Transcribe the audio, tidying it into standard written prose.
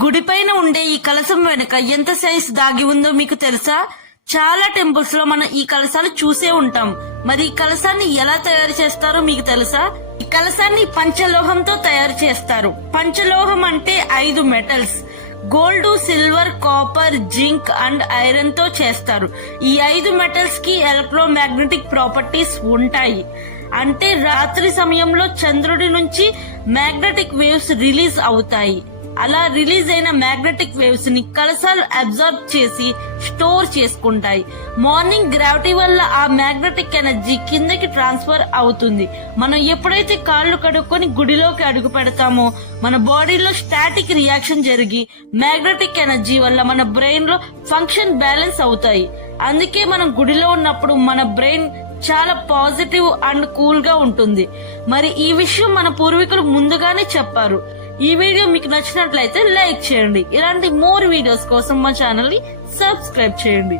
గుడిపైన ఉండే ఈ కలశం వెనుక ఎంత సైన్స్ దాగి ఉందో మీకు తెలుసా? చాలా టెంపుల్స్ లో మనం ఈ కలశాలు చూసే ఉంటాం. మరి ఈ కలశాన్ని ఎలా తయారు చేస్తారో మీకు తెలుసా? ఈ కలశాన్ని పంచలోహంతో తయారు చేస్తారు. పంచలోహం అంటే 5 metals. Gold, silver, copper, zinc and iron తో చేస్తారు. ఈ 5 మెటల్స్ కి ఎలక్ట్రోమాగ్నెటిక్ ప్రాపర్టీస్ ఉంటాయి. అంటే రాత్రి సమయంలో చంద్రుడి నుంచి మ్యాగ్నెటిక్ వేవ్స్ రిలీజ్ అవుతాయి. అలా రిలీజ్ అయిన మ్యాగ్నెటిక్ వేవ్స్ ని కలశాలు అబ్జర్వ్ చేసి స్టోర్ చేసుకుంటాయి. మార్నింగ్ గ్రావిటీ వల్ల ఆ మ్యాగ్నెటిక్ ఎనర్జీ కిందకి ట్రాన్స్ఫర్ అవుతుంది. మనం ఎప్పుడైతే కాళ్ళు కడుక్కొని గుడిలోకి అడుగు పెడతామో మన బాడీలో స్టాటిక్ రియాక్షన్ జరిగి మ్యాగ్నెటిక్ ఎనర్జీ వల్ల మన బ్రెయిన్ లో ఫంక్షన్ బ్యాలెన్స్ అవుతాయి. అందుకే మనం గుడిలో ఉన్నప్పుడు మన బ్రెయిన్ చాలా పాజిటివ్ అండ్ కూల్ గా ఉంటుంది. మరి ఈ విషయం మన పూర్వీకులు ముందుగానే చెప్పారు. ఈ వీడియో మీకు నచ్చినట్లయితే లైక్ చేయండి. ఇలాంటి మోర్ వీడియోస్ కోసం మా ఛానల్ ని సబ్స్క్రైబ్ చేయండి.